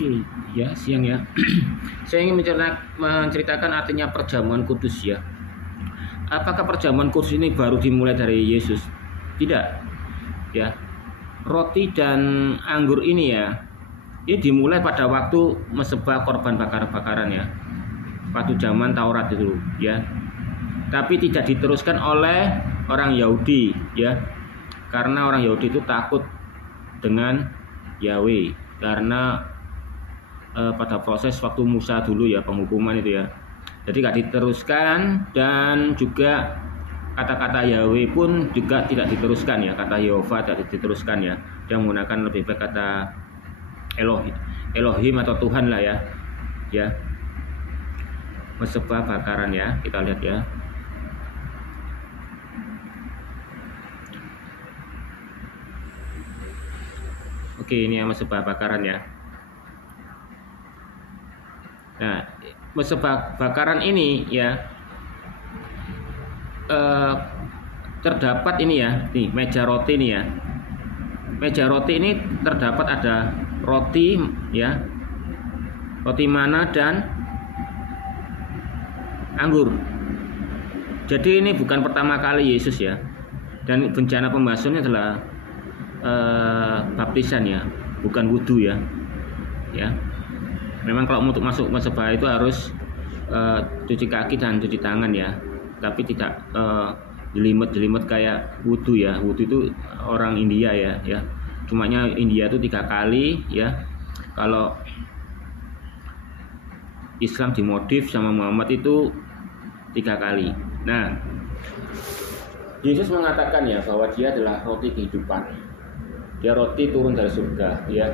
Oke, ya siang ya. Saya ingin menceritakan artinya perjamuan kudus ya. Apakah perjamuan kudus ini baru dimulai dari Yesus? Tidak. Ya. Roti dan anggur ini ya, ini dimulai pada waktu mesebah korban bakar-bakaran ya. Waktu zaman Taurat itu ya. Tapi tidak diteruskan oleh orang Yahudi ya. Karena orang Yahudi itu takut dengan Yahweh, karena pada proses waktu Musa dulu ya, penghukuman itu ya. Jadi tidak diteruskan, dan juga kata-kata Yahweh pun juga tidak diteruskan ya, kata Yehova tidak diteruskan ya. Dia menggunakan lebih baik kata Elohim atau Tuhan lah ya. Ya. Mesebah bakaran ya, kita lihat ya. Oke, ini yang mesebah bakaran ya. Nah, mesebah bakaran ini ya terdapat ini ya, nih meja roti ini ya. Meja roti ini terdapat ada roti ya, roti mana dan anggur. Jadi ini bukan pertama kali Yesus ya. Dan bencana pembasuhannya adalah baptisan ya, bukan wudhu ya. Ya. Memang kalau untuk masuk mesebah itu harus cuci kaki dan cuci tangan ya, tapi tidak jelimet-jelimet kayak wudhu ya. Wudhu itu orang India ya. Cumanya India itu 3 kali ya. Kalau Islam dimodif sama Muhammad itu 3 kali. Nah, Yesus mengatakan ya bahwa dia adalah roti kehidupan. Dia roti turun dari surga ya.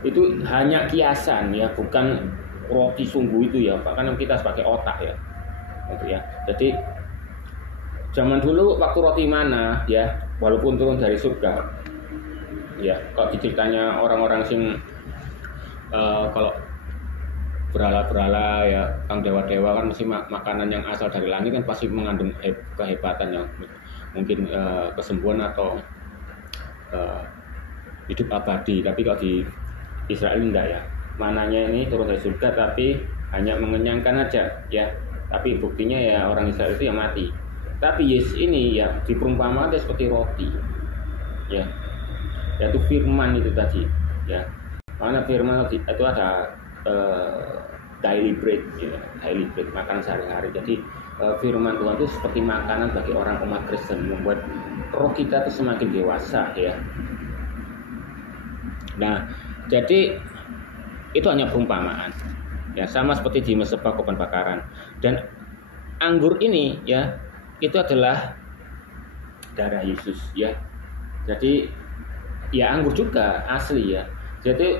Itu hanya kiasan ya, bukan roti sungguh itu ya. Bahkan kita sebagai otak ya, gitu ya. Jadi zaman dulu waktu roti mana ya, walaupun turun dari surga ya, kalau diceritanya orang-orang sing kalau berhala-berhala ya, kang dewa-dewa kan mesti makanan yang asal dari langit kan pasti mengandung kehebatan yang mungkin kesembuhan atau hidup abadi. Tapi kalau di Israel enggak ya, mananya ini turun dari surga tapi hanya mengenyangkan aja ya, tapi buktinya ya orang Israel itu yang mati. Tapi Yesus ini ya diperumpamakan seperti roti ya, yaitu firman itu tadi ya. Mana firman itu ada daily bread ya, daily bread, makanan sehari-hari. Jadi firman Tuhan itu seperti makanan bagi orang umat Kristen, membuat roh kita itu semakin dewasa ya. Nah, jadi itu hanya perumpamaan ya, sama seperti di mesebah korban bakaran. Dan anggur ini ya, itu adalah darah Yesus ya. Jadi ya anggur juga asli ya. Jadi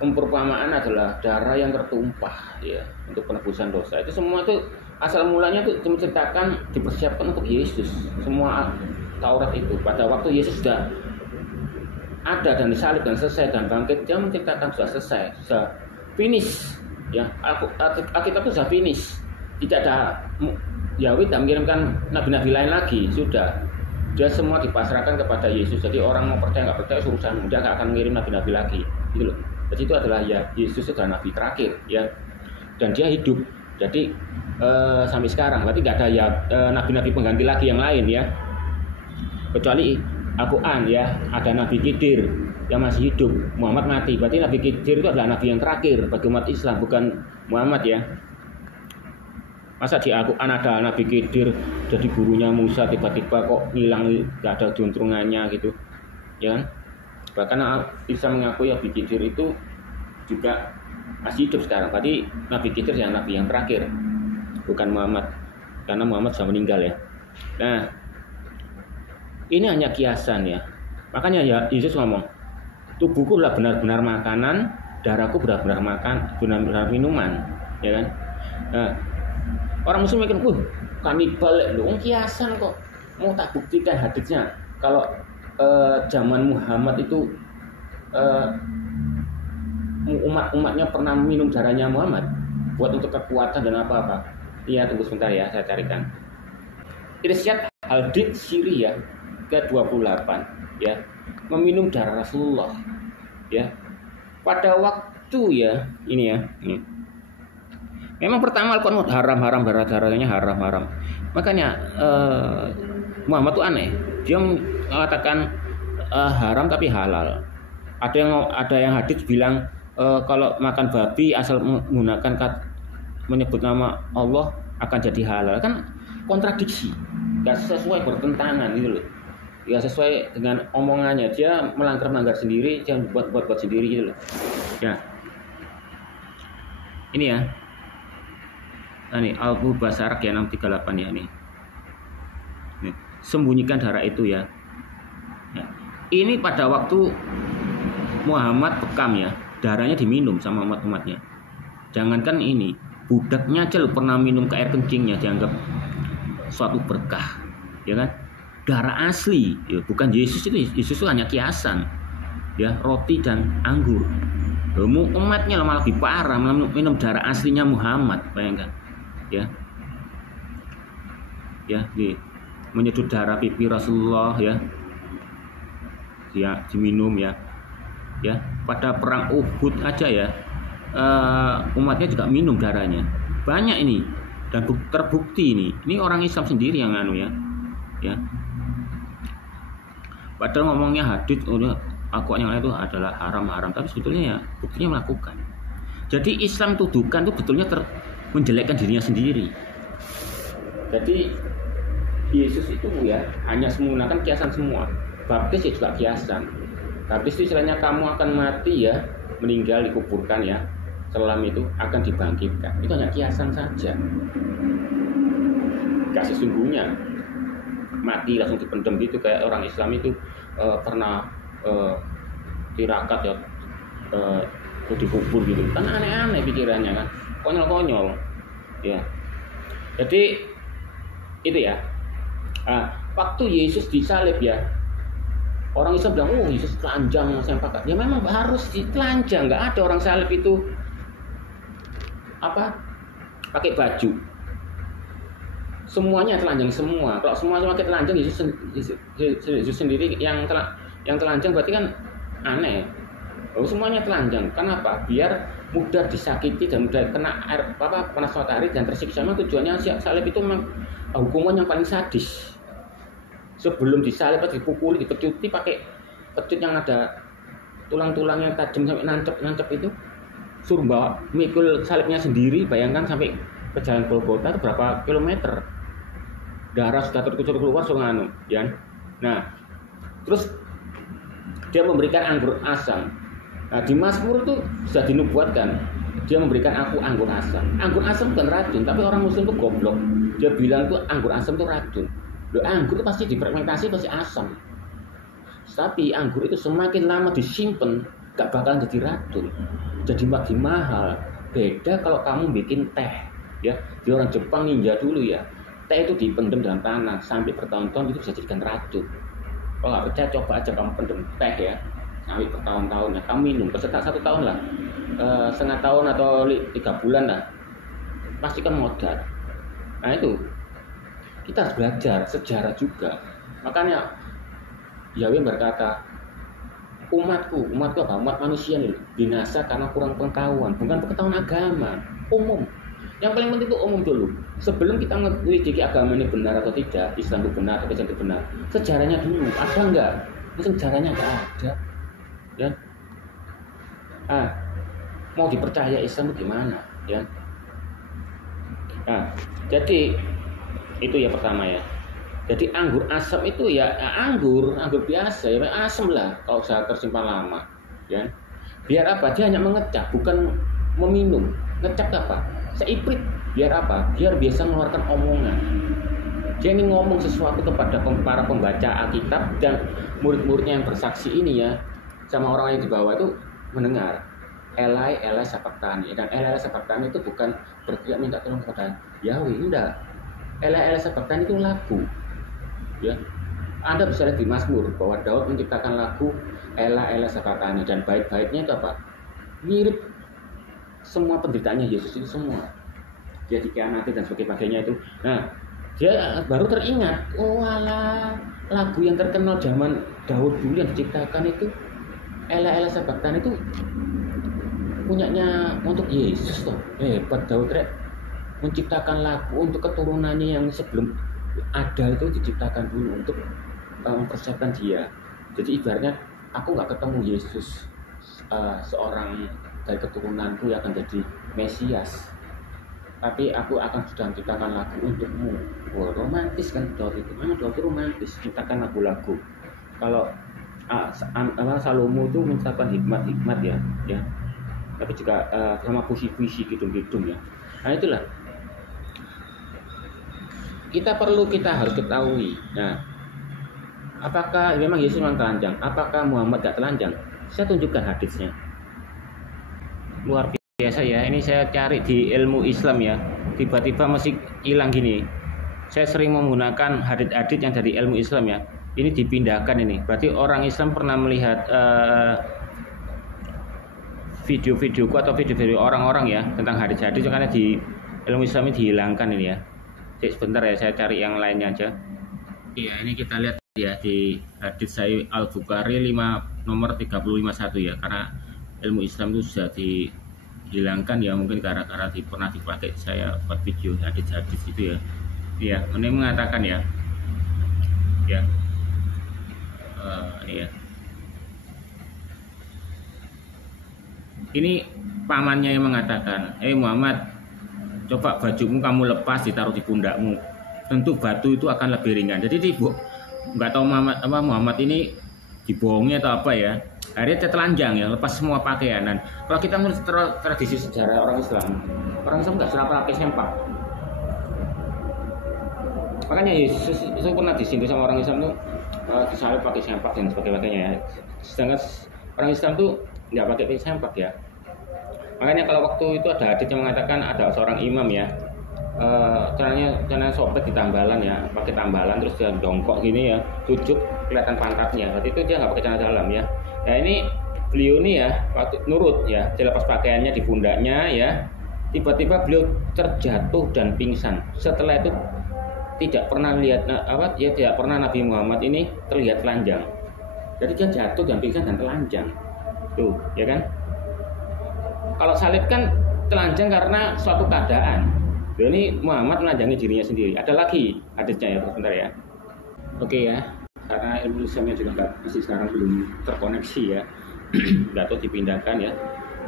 perumpamaan adalah darah yang tertumpah ya untuk penebusan dosa. Itu semua itu asal mulanya itu menceritakan dipersiapkan untuk Yesus. Semua Taurat itu pada waktu Yesus sudah ada dan disalib dan selesai dan bangkit, dia menceritakan sudah selesai, sudah finish ya. Alkitab itu sudah finish, tidak ada Yahweh tidak mengirimkan nabi-nabi lain lagi, sudah dia semua dipasrahkan kepada Yesus. Jadi orang mau percaya nggak percaya urusan, dia nggak akan mengirim nabi-nabi lagi gitu loh. Jadi itu adalah ya, Yesus adalah nabi terakhir ya, dan dia hidup. Jadi sampai sekarang berarti nggak ada ya nabi-nabi pengganti lagi yang lain ya, kecuali Al-Quran ya, ada Nabi Khidir yang masih hidup, Muhammad mati. Berarti Nabi Khidir itu adalah nabi yang terakhir bagi umat Islam, bukan Muhammad ya. Masa di Al-Quran ada Nabi Khidir jadi gurunya Musa, tiba-tiba kok hilang, gak ada juntrungannya gitu ya kan? Bahkan Isa mengakui Nabi Khidir itu juga masih hidup sekarang. Berarti Nabi Khidir yang nabi yang terakhir, bukan Muhammad, karena Muhammad sudah meninggal ya. Nah, ini hanya kiasan ya. Makanya ya Yesus ngomong, tubuhku adalah benar-benar makanan, darahku benar-benar benar-benar minuman, ya kan? Nah, orang Muslim mikir, kanibal loh, kiasan kok. Mau tak buktikan hadisnya. Kalau zaman Muhammad itu umatnya pernah minum darahnya Muhammad buat untuk kekuatan dan apa-apa. Iya, tunggu sebentar ya, saya carikan. Irsyad Hadits Syria ke-28 ya, meminum darah Rasulullah ya. Pada waktu itu ya ini ya. Ini. Memang pertama Al-Quran haram darahnya haram. Makanya Muhammad tuh aneh. Dia mengatakan haram tapi halal. Ada yang hadis bilang kalau makan babi asal menggunakan menyebut nama Allah akan jadi halal. Kan kontradiksi, nggak sesuai, bertentangan gitu loh. Ya sesuai dengan omongannya, dia melanggar sendiri, dia buat sendiri gitu loh. Ya. Ini ya. Nah, ini Al-Bu Basarak ya 638 ya ini. Sembunyikan darah itu ya. Ini pada waktu Muhammad bekam ya, darahnya diminum sama umat-umatnya. Jangankan ini, budaknya aja pernah minum ke air kencingnya, dianggap suatu berkah, ya kan? Darah asli, ya, bukan Yesus itu hanya kiasan, ya, roti dan anggur. Umatnya malah lebih parah, minum darah aslinya Muhammad, bayangkan, ya, menyedot darah pipi Rasulullah, ya, diminum ya. Pada perang Uhud aja ya, umatnya juga minum darahnya, banyak ini, dan terbukti ini orang Islam sendiri yang ya. Padahal ngomongnya hadits, aku yang lain itu adalah haram, tapi sebetulnya ya buktinya melakukan. Jadi Islam tuduhkan itu betulnya menjelekkan dirinya sendiri. Jadi Yesus itu ya hanya menggunakan kiasan semua. Baptis ya juga kiasan. Baptis itu istilahnya kamu akan mati ya, meninggal dikuburkan ya, selam itu akan dibangkitkan. Itu hanya kiasan saja. Gak sesungguhnya mati langsung dipendem gitu kayak orang Islam itu pernah tirakat ya, dikubur gitu. Kan aneh-aneh pikirannya kan, konyol-konyol ya. Jadi itu ya. Waktu Yesus disalib ya, orang Islam bilang, Yesus telanjang sempakat. Ya memang harus ditelanjang, nggak ada orang salib itu pakai baju. Semuanya telanjang semua. Kalau semuanya pakai telanjang, Yesus sendiri yang telanjang berarti kan aneh. Semuanya telanjang. Kenapa? Biar mudah disakiti dan mudah kena air panas matahari dan tersiksa. Memang tujuannya salib itu memang hukuman yang paling sadis. Sebelum disalib dipukuli, dipecuti pakai pecut yang ada tulang-tulang yang tajam sampai nancep itu. Suruh bawa mikul salibnya sendiri, bayangkan sampai ke jalan Golgota itu berapa kilometer. Darah sudah terkucur keluar sunganu, ya. Nah, terus dia memberikan anggur asam. Nah, di Mazmur itu sudah dinubuatkan, dia memberikan aku anggur asam. Anggur asam bukan racun, tapi orang Muslim itu goblok. Dia bilang tuh anggur asam itu racun. Anggur itu pasti difermentasi pasti asam. Tapi anggur itu semakin lama disimpan gak bakalan jadi racun, jadi makin mahal. Beda kalau kamu bikin teh, ya. Di orang Jepang ninja dulu ya, teh itu dipendam dalam tanah sampai bertahun-tahun, itu bisa jadikan racun. Kalau nggak percaya coba aja kamu pendam teh ya sampai bertahun-tahun ya, kamu minum peserta 1 tahun lah, setengah tahun atau 3 bulan lah, pasti kan modal. Nah itu kita harus belajar sejarah juga. Makanya Yahweh berkata, umatku apa? Umat manusia nih binasa karena kurang pengetahuan, bukan pengetahuan agama umum. Yang paling penting itu umum dulu. Sebelum kita menyelidiki agama ini benar atau tidak, Islam itu benar atau tidak benar, sejarahnya dulu ada nggak? Mungkin sejarahnya nggak ada, ya. Mau dipercaya Islam itu gimana, ya? Jadi itu ya pertama ya. Jadi anggur asam itu ya anggur biasa ya, asam lah kalau sudah tersimpan lama, ya. Biar apa? Dia hanya mengecap, bukan meminum. Ngecap apa? Seiprit. Biar apa? Biar biasa mengeluarkan omongan. Dia ini ngomong sesuatu kepada para pembaca Alkitab dan murid-muridnya yang bersaksi ini ya, sama orang yang di bawah itu mendengar. Elai sabachthani. Dan elai sabachthani itu bukan berteriak minta tolong kepada Yahweh, enggak. Elai sabachthani itu lagu. Ya, Anda bisa lihat di Mazmur bahwa Daud menciptakan lagu Ela sabachthani, dan bait-baitnya itu apa? Mirip semua penderitaannya Yesus itu semua. Dia dikhianati dan sebagainya itu. Nah, dia baru teringat, lagu yang terkenal zaman Daud dulu yang diciptakan itu Ela sabachthani itu punyanya untuk Yesus toh. Hebat Daud rek. Menciptakan lagu untuk keturunannya yang sebelum ada itu diciptakan dulu untuk mempersiapkan dia. Jadi ibaratnya aku nggak ketemu Yesus, seorang dari keturunanku yang akan jadi Mesias, tapi aku akan sudah menciptakan lagu untukmu. Wah, romantis kan Daud itu. Memang Daud itu romantis, ciptakan lagu-lagu. Kalau Salomo itu menciptakan hikmat ya, tapi juga sama puisi-puisi gitu ya. Nah itulah kita harus ketahui. Nah, apakah memang Yesus memang telanjang? Apakah Muhammad gak telanjang? Saya tunjukkan hadisnya. Luar biasa ya. Ini saya cari di ilmu Islam ya. Tiba-tiba masih hilang gini. Saya sering menggunakan hadis-hadis yang dari ilmu Islam ya. Ini dipindahkan ini. Berarti orang Islam pernah melihat video-videoku atau video-video orang-orang ya tentang hadis-hadis, karena di ilmu Islam ini dihilangkan ini ya. Jadi sebentar ya, saya cari yang lainnya aja. Iya, ini kita lihat ya di hadis Sahih Al-Bukhari nomor 351 ya, karena ilmu Islam itu sudah dihilangkan ya, mungkin gara-gara pernah dipakai saya buat video hadis-hadis itu ya. Iya, ini mengatakan ya. Ya. Ini ya. Ini pamannya yang mengatakan, Muhammad, coba bajumu kamu lepas, ditaruh di pundakmu, tentu batu itu akan lebih ringan. Jadi nggak tahu Muhammad ini dibohongi atau apa ya. Akhirnya dia telanjang ya, lepas semua pakaianan. Kalau kita menurut tradisi sejarah orang Islam nggak suka pakai sempak. Makanya Yesus itu pernah disindir sama orang Islam tuh disalib pakai sempak dan sebagainya ya. Sedangkan orang Islam tuh nggak pakai sempak ya. Makanya kalau waktu itu ada hadis yang mengatakan ada seorang imam ya, caranya sobek di tambalan ya, pakai tambalan terus dia jongkok gini ya, sujud kelihatan pantatnya. Berarti itu dia nggak pakai celana dalam ya. Nah ini beliau nih ya, waktu nurut ya, dia lepas pakaiannya di pundaknya ya. Tiba-tiba beliau terjatuh dan pingsan. Setelah itu tidak pernah tidak pernah Nabi Muhammad ini terlihat telanjang. Jadi dia jatuh dan pingsan dan telanjang. Tuh, ya kan? Kalau salib kan telanjang karena suatu keadaan. Ini Muhammad menelanjangi dirinya sendiri. Ada lagi hadisnya ya, sebentar ya. Oke ya, karena ilmu Islamnya juga masih sekarang belum terkoneksi ya. Nggak tahu dipindahkan ya.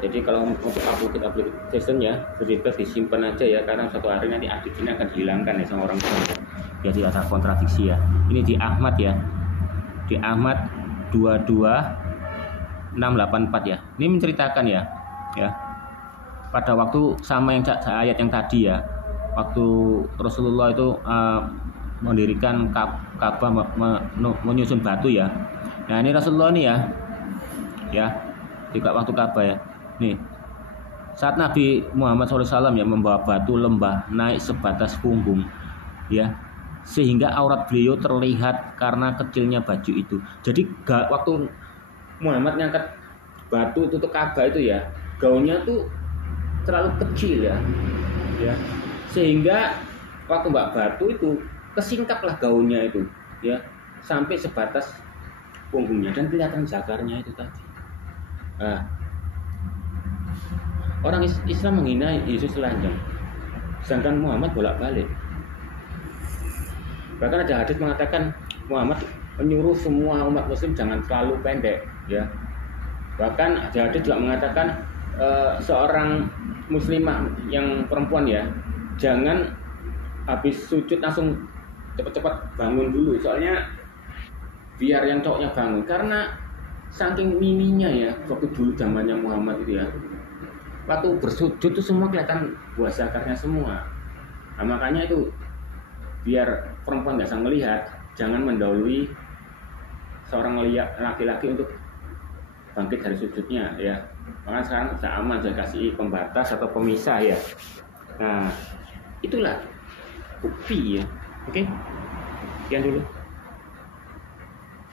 Jadi kalau untuk application ya, lebih disimpan aja ya, karena suatu hari nanti hadis ini akan dihilangkan ya sama orang tua. Jadi ada kontradiksi ya. Ini di Ahmad ya. Di Ahmad 22684 ya. Ini menceritakan ya, pada waktu sama yang ayat yang tadi ya, waktu Rasulullah itu mendirikan Ka'bah, menyusun batu ya. Nah ini Rasulullah nih ya di waktu Ka'bah ya. Nih saat Nabi Muhammad SAW ya membawa batu lembah naik sebatas punggung ya, sehingga aurat beliau terlihat karena kecilnya baju itu. Jadi waktu Muhammad ngangkat batu itu ke Ka'bah itu ya, gaunnya tuh terlalu kecil ya, sehingga waktu mbak batu itu kesingkaplah gaunnya itu ya, sampai sebatas punggungnya dan kelihatan zakarnya itu tadi. Nah, orang Islam menghina Yesus telanjang, sedangkan Muhammad bolak-balik. Bahkan ada hadis mengatakan Muhammad menyuruh semua umat Muslim jangan terlalu pendek ya. Bahkan ada hadis juga mengatakan seorang muslimah yang perempuan ya, jangan habis sujud langsung cepat-cepat bangun dulu, soalnya biar yang cowoknya bangun, karena saking mininya ya waktu dulu zamannya Muhammad itu ya, waktu bersujud itu semua kelihatan buah zakarnya semua. Nah, makanya itu biar perempuan nggak bisa melihat, jangan mendahului seorang laki-laki untuk bangkit dari sujudnya ya. Makanya sekarang sudah aman, saya kasih pembatas atau pemisah ya. Nah itulah bukti ya. Oke, sekian dulu.